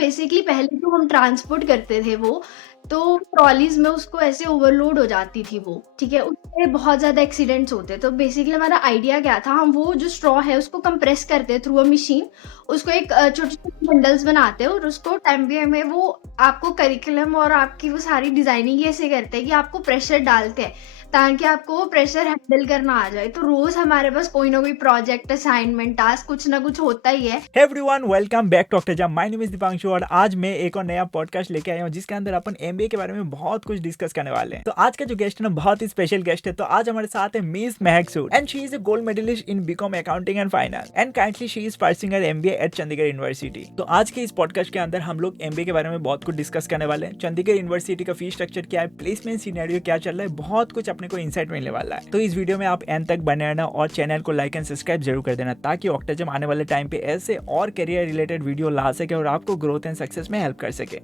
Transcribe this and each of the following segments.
Basically पहले तो हम ट्रांसपोर्ट करते थे वो, तो ट्रॉलीज़ में उसको ऐसे ओवरलोड हो जाती थी वो, ठीक है? उससे बहुत ज़्यादा एक्सीडेंट्स होते, तो बेसिकली हमारा आइडिया क्या था, हम वो जो स्ट्रॉ है उसको कंप्रेस करते थ्रू अ मशीन, उसको एक छोटे-छोटे बंडल्स बनाते हैं और उसको एमबीए में वो आपको करिकुलम और आपकी वो सारी डिज़ाइनिंग ही ऐसे करते हैं कि आपको प्रेशर डालते हैं, ताकि आपको वो प्रेशर हैंडल करना आ जाए। तो रोज़ हमारे पास कोई ना कोई प्रोजेक्ट, असाइनमेंट, टास्क कुछ ना कुछ होता ही है। Hey everyone, welcome back to Dr. Jam. My name is Deepanshu और आज मैं एक और नया पॉडकास्ट लेके आया हूँ जिसके अंदर अपन एमबीए के बारे में बहुत कुछ डिस्कस करने वाले हैं। तो आज का जो गेस्ट है ना बहुत ही स्पेशल गेस्ट है। तो आज हमारे साथ है miss Mahak Sood and she is a gold medalist in BCom accounting and finance and kindly she is pursuing her MBA at Chandigarh University. तो आज के इस पॉडकास्ट के अंदर हम लोग एमबीए के बारे में बहुत कुछ डिस्कस करने वाले हैं। चंडीगढ़ यूनिवर्सिटी का फीस स्ट्रक्चर क्या है, प्लेसमेंट सिनेरियो क्या चल रहा है, बहुत कुछ अपने को इंसाइट मिलने वाला है। तो इस वीडियो में आप एंड तक बने रहना और चैनल को लाइक एंड सब्सक्राइब जरूर कर देना ताकि डॉक्टर जम आने वाले टाइम पे ऐसे और करियर रिलेटेड वीडियो ला सके और आपको ग्रोथ एंड सक्सेस में हेल्प कर सके।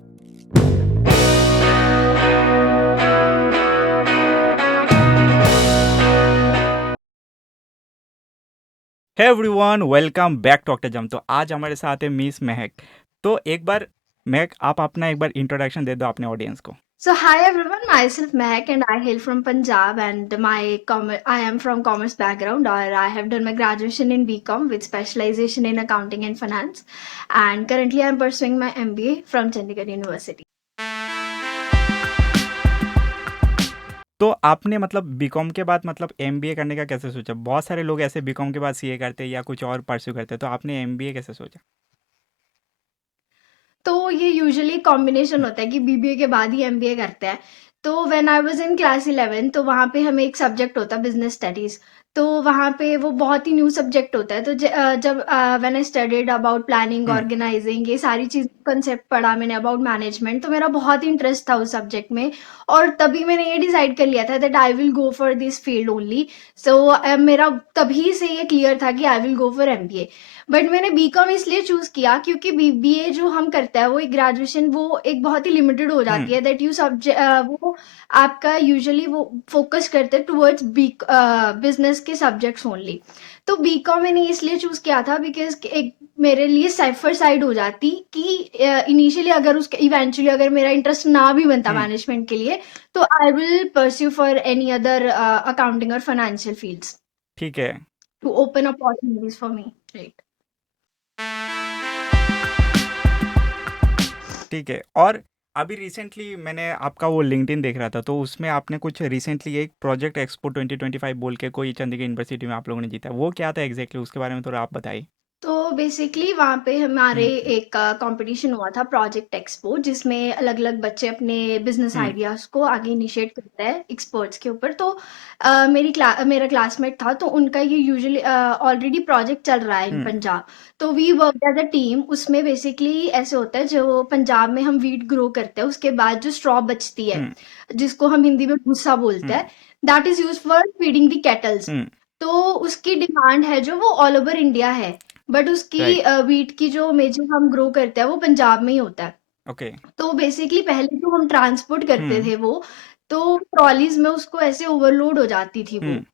Hey everyone, welcome back to doctor जम। तो आज हमारे साथ है मिस महक। तो एक बार महक आप अपना एक बार इंट्रोडक्शन दे दो अपने ऑडियंस को। So hi everyone, myself Mehak and I hail from Punjab and I am from commerce background or I have done my graduation in BCom with specialization in accounting and finance and currently I am pursuing my MBA from Chandigarh University. तो आपने मतलब BCom के बाद मतलब MBA करने का कैसे सोचा? बहुत सारे लोग ऐसे बीकॉम के बाद सीए करते हैं या कुछ और परस्यू करते हैं, तो आपने एमबीए कैसे सोचा? तो ये यूजुअली कॉम्बिनेशन होता है कि बीबीए के बाद ही एमबीए करते हैं। तो when I was in class 11 तो वहाँ पे हमें एक सब्जेक्ट होता है बिज़नेस स्टडीज़। तो वहाँ पे वो बहुत ही न्यू सब्जेक्ट होता है। तो जब when I studied about planning, organising ये सारी चीज़ कांसेप्ट पढ़ा मैंने अबाउट मैनेजमेंट तो मेरा बहुत ही इंटरेस्ट था उस सब्जेक्ट में और तभी मैंने ये डिसाइड कर लिया था that I will go for this field only. So मेरा तभी से ये क्लियर था कि I will go for MBA. But मैंने बीकॉम इसलिए चूज किया क्योंकि बीबीए जो हम करते हैं वो एक ग्रेजुएशन वो एक बहुत ही लिमिटेड हो जाती है दैट यू सब्जेक्ट वो आपका यूजुअली वो फोकस करते हैं टुवर्ड्स बिजनेस के सब्जेक्ट्स ओनली। तो बीकॉम मैंने इसलिए चूज किया था बिकॉज एक मेरे लिए सेफर साइड हो जाती कि इनिशियली अगर उसके इवेंचुअली अगर मेरा इंटरेस्ट ना भी बनता मैनेजमेंट के लिए तो I will pursue for any other accounting और फाइनेंशियल फील्ड्स ठीक है, to open opportunities for me, right. ठीक है। और अभी रिसेंटली मैंने आपका वो लिंक्डइन देख रहा था, तो उसमें आपने कुछ रिसेंटली एक प्रोजेक्ट एक्सपो 2025 बोल के कोई चंडीगढ़ यूनिवर्सिटी में आप लोगों ने जीता, वो क्या था एग्जैक्टली? उसके बारे में थोड़ा आप बताइए। तो बेसिकली वहाँ पे हमारे हम्म, एक कंपटीशन हुआ था प्रोजेक्ट एक्सपो जिसमें अलग-अलग बच्चे अपने बिजनेस हम्म, आइडियाज को आगे इनिशिएट करते हैं एक्सपर्ट्स के ऊपर। तो मेरा क्लासमेट था तो उनका ये यूजुअली ऑलरेडी प्रोजेक्ट चल रहा है इन हम्म, पंजाब। तो we work as a team. उसमें बेसिकली ऐसे होता है जो पंजाब में हम वीट ग्रो करते हैं उसके बाद जो स्ट्रॉ बचती है हम्म, जिसको हम हिंदी में भूसा बोलते हम्म, हैं, that is use for feeding the cattles. Hmm, तो उसकी डिमांड है जो वो ऑल ओवर इंडिया है बट उसकी राइट, व्हीट की जो मेजर हम ग्रो करते हैं वो पंजाब में ही होता है। ओके, तो बेसिकली पहले तो हम ट्रांसपोर्ट करते हम्म, थे वो, तो ट्रॉलीज में उसको ऐसे ओवरलोड हो जाती थी वो, हम्म,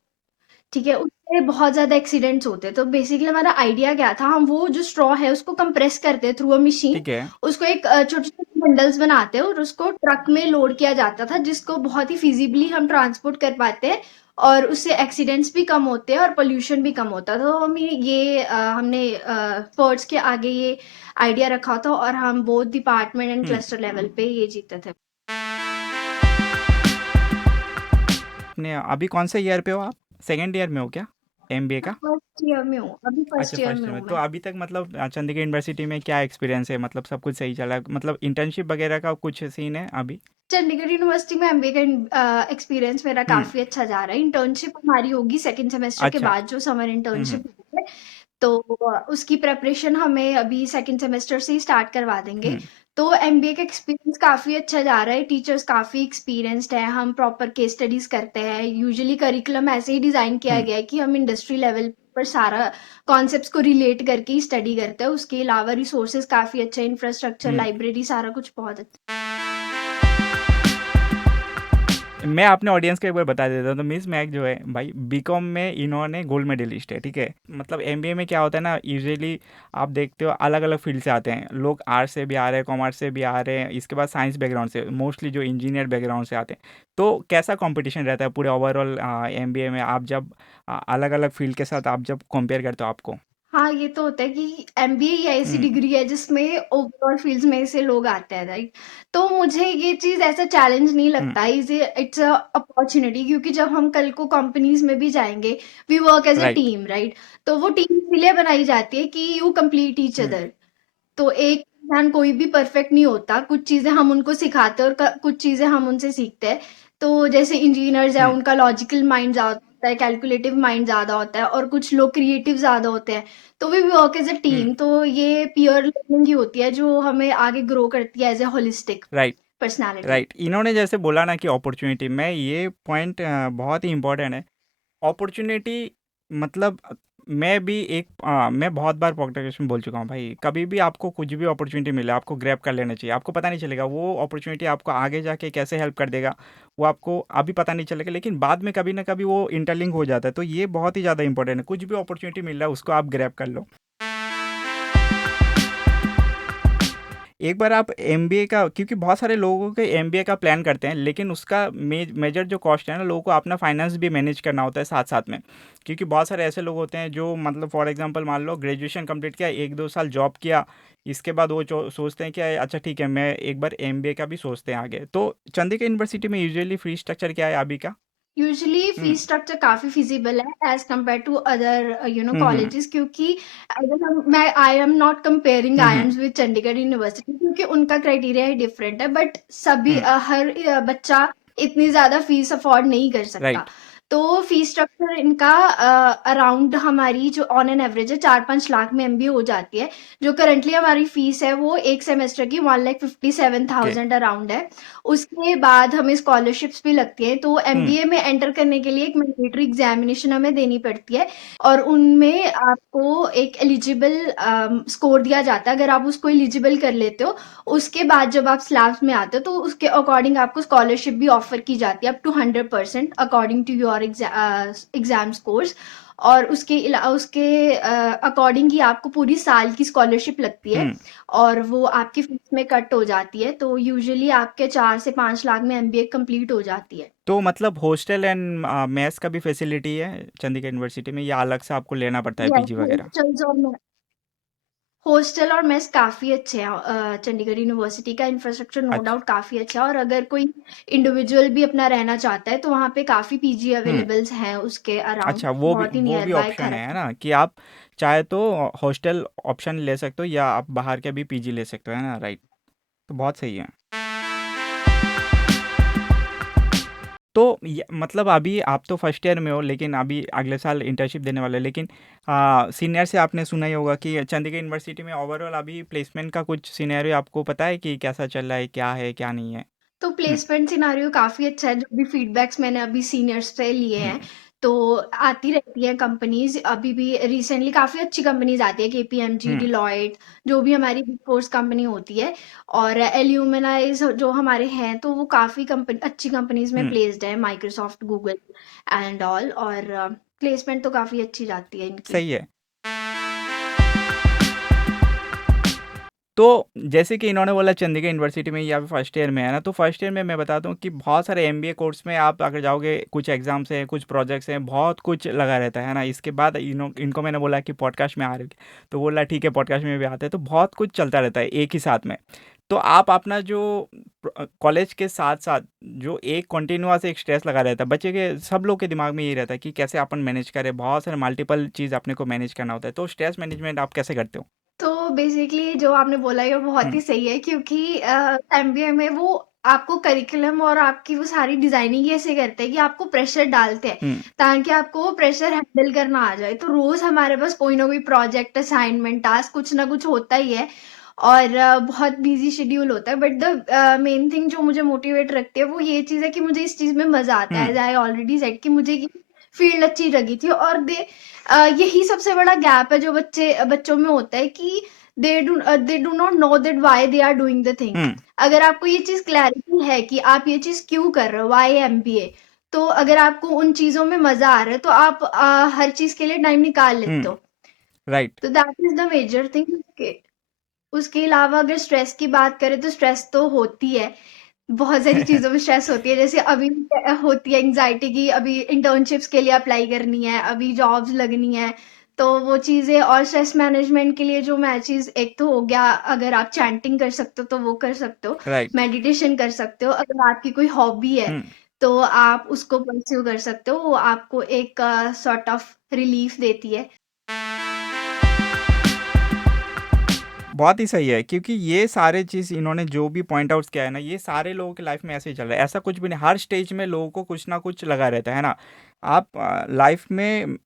ठीक है? उससे बहुत ज़्यादा एक्सीडेंट्स होते हैं। तो बेसिकली हमारा आइडिया क्या था, हम वो जो स्ट्रॉ है उसको कंप्रेस करते हैं थ्रू अ मशीन, ठीक है, उसको एक छोटे-छोटे बंडल्स बनाते हैं और उसको ट्रक में लोड किया जाता था जिसको बहुत ही फिज़िबली हम ट्रांसपोर्ट कर पाते हैं और उससे एक्सीडेंट्स भी कम होते हैं और पॉल्यूशन भी कम होता है। तो हमने पर्ट्स के आगे ये आइडिया रखा था और हम both department and hmm. Cluster level पे ये जीते थे। अपने अभी कौन से ईयर पे हो आप? सेकेंड ईयर में हो क्या एमबीए का? फर्स्ट ईयर में हूँ, अभी अच्छा, फर्स्ट ईयर फर्स्ट में ईयर में। हूँ तो मैं। अभी तक मतलब चंडीगढ़ यूनिवर्सिटी में क्या एक्सपीरियंस है? मतलब सब कुछ सही चला है? मतलब इंटर्नशिप वगैरह का कुछ सीन है अभी? चंडीगढ़ यूनिवर्सिटी में एमबीए का एक्सपीरियंस मेरा हम्म, काफ़ी अच्छा जा रहा है। इंटर्नशिप हमारी होगी सेकंड सेमेस्टर के अच्छा, बाद जो समर हम्म, इंटर्नशिप होती है, तो उसकी प्रिपरेशन हमें अभी सेकंड सेमेस्टर से ही स्टार्ट करवा देंगे। हम्म, तो एमबीए का एक्सपीरियंस काफ़ी अच्छा जा रहा है, टीचर्स काफ़ी एक्सपीरियंस्ड हैं, हम प्रॉपर केस स्टडीज़ करते हैं। यूजुअली करिकुलम ऐसे ही डिज़ाइन किया हम्म, गया है कि हम इंडस्ट्री लेवल पर सारा कॉन्सेप्ट्स को रिलेट करके ही स्टडी करते हैं। उसके अलावा रिसोर्सेज काफ़ी अच्छे, इंफ्रास्ट्रक्चर, हम्म। लाइब्रेरी सारा कुछ बहुत अच्छा। मैं अपने ऑडियंस को एक बार बता देता हूँ। तो मिस मैक जो है भाई, बीकॉम में इन्होंने गोल्ड मेडलिस्ट है, ठीक है। मतलब एमबीए में क्या होता है ना, यूजुअली आप देखते हो अलग अलग फील्ड से आते हैं लोग, आर्ट्स से भी आ रहे हैं, कॉमर्स से भी आ रहे हैं, इसके बाद साइंस बैकग्राउंड से, मोस्टली जो इंजीनियर बैकग्राउंड से आते हैं। तो कैसा कंपटीशन रहता है पूरे ओवरऑल एमबीए में, आप जब अलग अलग फील्ड के साथ आप जब कंपेयर करते हो आपको? हाँ, ये तो होता है कि एमबीए ही ऐसी हम्म। डिग्री है जिसमें ओवरऑल फील्ड्स में से लोग आते हैं, राइट? तो मुझे ये चीज़ ऐसा चैलेंज नहीं हम्म। लगता, इट्स अ अपॉर्च्युनिटी, क्योंकि जब हम कल को कंपनीज़ में भी जाएँगे, we work as a right. Team, right? तो वो टीम इसीलिए बनाई जाती है कि you complete each hmm. Other. तो एक इंसान कोई भी परफेक्ट नहीं होता, कुछ चीज़ें हम उनको सिखाते हैं और कुछ चीज़ें हम उनसे सीखते हैं। तो जैसे इंजीनियर्स हैं, हम्म। उनका लॉजिकल माइंड ज़्यादा होता है, कैलकुलेटिव माइंड ज़्यादा होता है, और कुछ लोग क्रिएटिव ज़्यादा होते हैं। तो we work as a hmm. Team, तो ये पीयर लर्निंग ही होती है जो हमें आगे ग्रो करती है as a holistic right. Personality. Right, इन्होंने जैसे बोला ना कि अपॉर्चुनिटी, मैं ये पॉइंट बहुत ही इंपॉर्टेंट है। अपॉर्चुनिटी मतलब मैं भी एक मैं बहुत बार पॉडकास्ट में बोल चुका हूँ भाई, कभी भी आपको कुछ भी अपॉर्चुनिटी मिले आपको ग्रैब कर लेना चाहिए। आपको पता नहीं चलेगा वो अपॉर्चुनिटी आपको आगे जाके कैसे हेल्प कर देगा, वो आपको अभी पता नहीं चलेगा, लेकिन बाद में कभी ना कभी वो इंटरलिंक हो जाता है। तो ये बहुत ही ज़्यादा इंपॉर्टेंट है, कुछ भी अपॉर्चुनिटी मिल रहा है उसको आप ग्रैब कर लो। एक बार आप एमबीए का, क्योंकि बहुत सारे लोगों के एमबीए का प्लान करते हैं, लेकिन उसका मेजर जो कॉस्ट है ना, लोगों को अपना फाइनेंस भी मैनेज करना होता है साथ साथ में। क्योंकि बहुत सारे ऐसे लोग होते हैं जो मतलब फॉर एग्जांपल मान लो ग्रेजुएशन कंप्लीट किया, 1-2 साल जॉब किया, इसके बाद वो सोचते हैं कि अच्छा ठीक है मैं एक बार एमबीए का भी सोचते हैं आगे। तो चंडीगढ़ यूनिवर्सिटी में यूजुअली फी स्ट्रक्चर क्या है अभी का? Usually hmm. फीस स्ट्रक्चर काफ़ी फिजिबल है as compare to other hmm. Colleges, क्योंकि अगर हम मैं I am not comparing hmm. IIMs with Chandigarh university, क्योंकि उनका क्राइटेरिया ही डिफरेंट है, बट सभी हम्म। हर बच्चा इतनी ज़्यादा फीस अफोर्ड नहीं कर सकता। राइट। तो फीस स्ट्रक्चर इनका अराउंड हमारी जो ऑन एन एवरेज है 4-5 लाख में एमबीए हो जाती है। जो करंटली हमारी फीस है वो एक सेमेस्टर की ओके। 1,57,000 अराउंड है। उसके बाद हमें स्कॉलरशिप्स भी लगती हैं, तो हम्म। एमबीए में एंटर करने के लिए एक मैंडेटरी एग्जामिनेशन हमें देनी पड़ती है, और उनमें आपको एक एलिजिबल स्कोर दिया जाता है। अगर आप उसको एलिजिबल कर लेते हो, उसके बाद जब आप स्लैब्स में आते हो तो उसके अकॉर्डिंग आपको स्कॉलरशिप भी ऑफर की जाती है up to 100% according to your exam scores. और उसके अकॉर्डिंग ही आपको पूरी साल की स्कॉलरशिप लगती है, हम्म। और वो आपकी फीस में कट हो जाती है। तो यूजुअली आपके 4 से 5 लाख में एमबीए कंप्लीट हो जाती है। तो मतलब हॉस्टल एंड मेस का भी फैसिलिटी है चंडीगढ़ यूनिवर्सिटी में, या अलग से आपको लेना पड़ता है यस, पीजी वगैरह? हॉस्टल और मेस काफ़ी अच्छे हैं। चंडीगढ़ यूनिवर्सिटी का इंफ्रास्ट्रक्चर नो अच्छा। डाउट काफ़ी अच्छा है, और अगर कोई इंडिविजुअल भी अपना रहना चाहता है तो वहाँ पे काफ़ी पीजी हम्म। अवेलेबल्स हैं उसके अराउंड, अच्छा, बहुत ही वो नियर भी बाय ऑप्शन है खरक। ना, कि आप चाहे तो हॉस्टल ऑप्शन ले सकते हो या आप बाहर के भी पीजी ले सकते हो, है ना, राइट? तो बहुत सही है। तो मतलब अभी आप तो फर्स्ट ईयर में हो, लेकिन अभी अगले साल इंटर्नशिप देने वाले हो, लेकिन सीनियर से आपने सुना ही होगा कि चंडीगढ़ यूनिवर्सिटी में ओवरऑल अभी प्लेसमेंट का कुछ सिनेरियो आपको पता है कि कैसा चल रहा है क्या नहीं है? तो हम्म। प्लेसमेंट सिनारियो काफ़ी अच्छा है, जो भी फीडबैक्स मैंने अभी सीनियर्स से लिए हैं, हम्म। तो आती रहती हैं कंपनीज़। अभी भी रिसेंटली काफ़ी अच्छी कंपनीज़ आती है, केपीएमजी, हम्म। डिलॉयट, जो भी हमारी बिग फोर्स कंपनी होती है। और एल्यूमिनाइज जो हमारे हैं, तो वो काफ़ी कंपनी अच्छी कंपनीज़ में हम्म। प्लेस्ड है, माइक्रोसॉफ्ट, गूगल एंड ऑल। और प्लेसमेंट तो काफ़ी अच्छी जाती है इनकी। सही है। तो जैसे कि इन्होंने बोला चंडीगढ़ यूनिवर्सिटी में या फर्स्ट ईयर में है ना, तो फर्स्ट ईयर में मैं बताता हूँ कि बहुत सारे एमबीए कोर्स में आप अगर जाओगे, कुछ एग्जाम्स हैं, कुछ प्रोजेक्ट्स हैं, बहुत कुछ लगा रहता है ना। इसके बाद इनको मैंने बोला कि पॉडकास्ट में आ रहे हो, तो बोला ठीक है पॉडकास्ट में भी आते हैं, तो बहुत कुछ चलता रहता है एक ही साथ में। तो आप अपना जो कॉलेज के साथ साथ जो एक कंटिन्यूअस एक स्ट्रेस लगा रहता है, बच्चे के सब लोग के दिमाग में यही रहता है कि कैसे अपन मैनेज करें, बहुत सारे मल्टीपल चीज़ अपने को मैनेज करना होता है। तो स्ट्रेस मैनेजमेंट आप कैसे करते हो? तो बेसिकली जो आपने बोला ये बहुत हम्म। ही सही है, क्योंकि एमबीए में वो आपको करिकुलम और आपकी वो सारी डिजाइनिंग ही ऐसे करते हैं कि आपको प्रेशर डालते हैं, हम्म। ताकि आपको वो प्रेशर हैंडल करना आ जाए। तो रोज हमारे पास कोई ना कोई प्रोजेक्ट, असाइनमेंट, टास्क कुछ ना कुछ होता ही है, और बहुत बिजी शेड्यूल होता है। बट द मेन थिंग जो मुझे मोटिवेट रखती है वो ये चीज़ है कि मुझे इस चीज़ में मजा आता है। हम्म। एज आई ऑलरेडी सेड कि मुझे ये फील्ड अच्छी लगी थी, और यही सबसे बड़ा गैप है जो बच्चों में होता है कि they do not know that why they are doing the thing. Hmm. अगर आपको ये चीज़ क्लैरिटी है कि आप ये चीज़ क्यों कर रहे हो, व्हाई एमबीए, तो अगर आपको उन चीज़ों में मज़ा आ रहा है, तो आप हर चीज़ के लिए टाइम निकाल लेते हो। राइट। तो that is the major thing. उसके उसके अलावा अगर स्ट्रेस की बात करें, तो स्ट्रेस तो होती है। बहुत सारी चीज़ों में स्ट्रेस होती है, जैसे अभी होती है एंग्ज़ायटी की अभी इंटर्नशिप्स के लिए अप्लाई करनी है, अभी जॉब्स लगनी है, तो वो चीज़ें। और स्ट्रेस मैनेजमेंट के लिए जो मैं चीज़, एक तो हो गया, अगर आप चैंटिंग कर सकते हो तो वो कर सकते हो, राइट। मेडिटेशन कर सकते हो। अगर आपकी कोई हॉबी है, तो आप उसको परस्यू कर सकते हो, वो आपको एक सॉर्ट ऑफ रिलीफ देती है। बहुत ही सही है, क्योंकि ये सारे चीज़ इन्होंने जो भी पॉइंट आउट्स किया है ना, ये सारे लोगों की लाइफ में ऐसे ही चल रहा है। ऐसा कुछ भी नहीं, हर स्टेज में लोगों को कुछ ना कुछ लगा रहता है ना। आप लाइफ में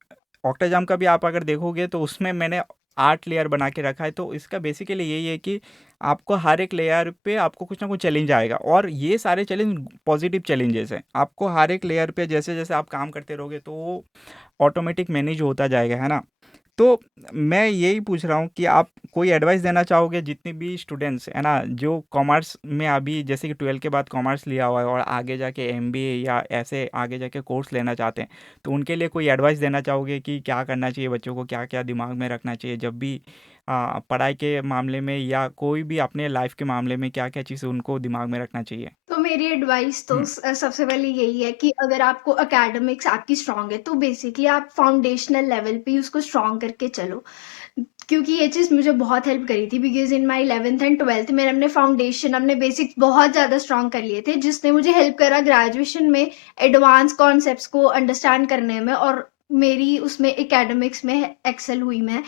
ऑक्टाजाम का भी आप अगर देखोगे तो उसमें मैंने 8 लेयर बना के रखा है। तो इसका बेसिकली यही है कि आपको हर एक लेयर पे आपको कुछ ना कुछ चैलेंज आएगा, और ये सारे चैलेंज पॉजिटिव चैलेंजेस हैं। आपको हर एक लेयर पे जैसे जैसे आप काम करते रहोगे तो वो ऑटोमेटिक मैनेज होता जाएगा, है ना। तो मैं यही पूछ रहा हूँ कि आप कोई एडवाइस देना चाहोगे जितने भी स्टूडेंट्स है ना, जो कॉमर्स में अभी जैसे कि 12 के बाद कॉमर्स लिया हुआ है और आगे जाके एमबीए या ऐसे आगे जाके कोर्स लेना चाहते हैं, तो उनके लिए कोई एडवाइस देना चाहोगे कि क्या करना चाहिए बच्चों को, क्या क्या दिमाग में रखना चाहिए जब भी पढ़ाई के मामले में या कोई भी अपने लाइफ के मामले में, क्या क्या चीज़ें उनको दिमाग में रखना चाहिए? तो मेरी एडवाइस तो हम्म। सबसे पहले यही है कि अगर आपको एकेडमिक्स आपकी स्ट्रांग है, तो बेसिकली आप फाउंडेशनल लेवल पे ही उसको स्ट्रांग करके चलो। क्योंकि ये चीज़ मुझे बहुत हेल्प करी थी, because in my 11th and 12th मैंने अपने फाउंडेशन, अपने बेसिक्स बहुत ज़्यादा स्ट्रांग कर लिए थे, जिसने मुझे हेल्प करा ग्रेजुएशन में एडवांस कॉन्सेप्ट्स को अंडरस्टैंड करने में, और मेरी उसमें एकेडमिक्स में एक्सेल हुई मैं।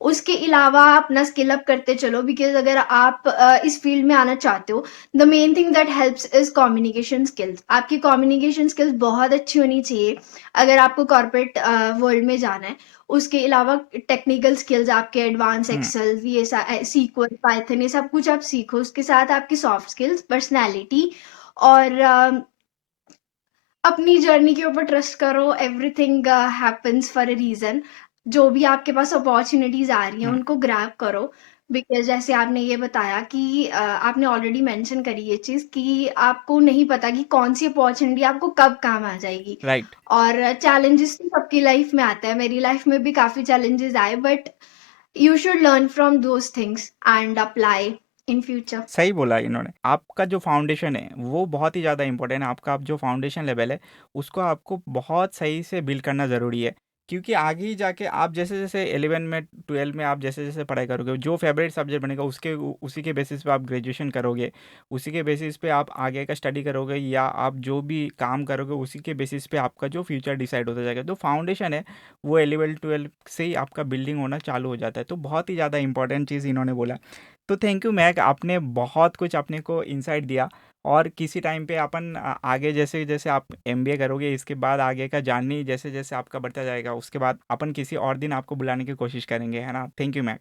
उसके अलावा अपना स्किल अप करते चलो, बिकॉज़ अगर आप इस फील्ड में आना चाहते हो, the main thing that helps is communication skills. आपकी कम्युनिकेशन स्किल्स बहुत अच्छी होनी चाहिए, अगर आपको कॉर्पोरेट वर्ल्ड में जाना है। उसके अलावा टेक्निकल स्किल्स आपके एडवांस हम्म। एक्सेल, ये सीक्वल, पाइथन, ये सब कुछ आप सीखो। उसके साथ आपकी सॉफ्ट स्किल्स, पर्सनैलिटी, और अपनी जर्नी के ऊपर ट्रस्ट करो। Everything happens for a reason. जो भी आपके पास अपॉर्च्युनिटीज़ आ रही हैं, हम्म। उनको ग्रैब करो। बिकॉज़ जैसे आपने ये बताया कि आपने ऑलरेडी मेंशन करी ये चीज़ कि आपको नहीं पता कि कौन-सी अपॉर्च्युनिटी आपको कब काम आ जाएगी। राइट। और चैलेंजेस तो सबकी लाइफ में आते हैं, मेरी लाइफ में भी काफ़ी चैलेंजेस आए, but you should learn from those things and apply in future. सही बोला इन्होंने। आपका जो फाउंडेशन है वो बहुत ही ज़्यादा इंपॉर्टेंट है। आपका आप जो फाउंडेशन लेवल है उसको आपको बहुत सही से बिल्ड करना ज़रूरी है, क्योंकि आगे ही जाके आप जैसे जैसे 11 में 12 में आप जैसे जैसे पढ़ाई करोगे, जो फेवरेट सब्जेक्ट बनेगा उसके उसी के बेसिस पे आप ग्रेजुएशन करोगे, उसी के बेसिस पे आप आगे का स्टडी करोगे, या आप जो भी काम करोगे उसी के बेसिस पे आपका जो फ्यूचर डिसाइड होता जाएगा। तो फाउंडेशन है वो 11 12 से ही आपका बिल्डिंग होना चालू हो जाता है। तो बहुत ही ज़्यादा इंपॉर्टेंट चीज़ इन्होंने बोला। तो थैंक यू मैक, आपने बहुत कुछ अपने को इंसाइट दिया। और किसी टाइम पे अपन आगे जैसे जैसे आप एमबीए करोगे, इसके बाद आगे का जर्नी जैसे जैसे आपका बढ़ता जाएगा, उसके बाद अपन किसी और दिन आपको बुलाने की कोशिश करेंगे, है ना। Thank you Mac.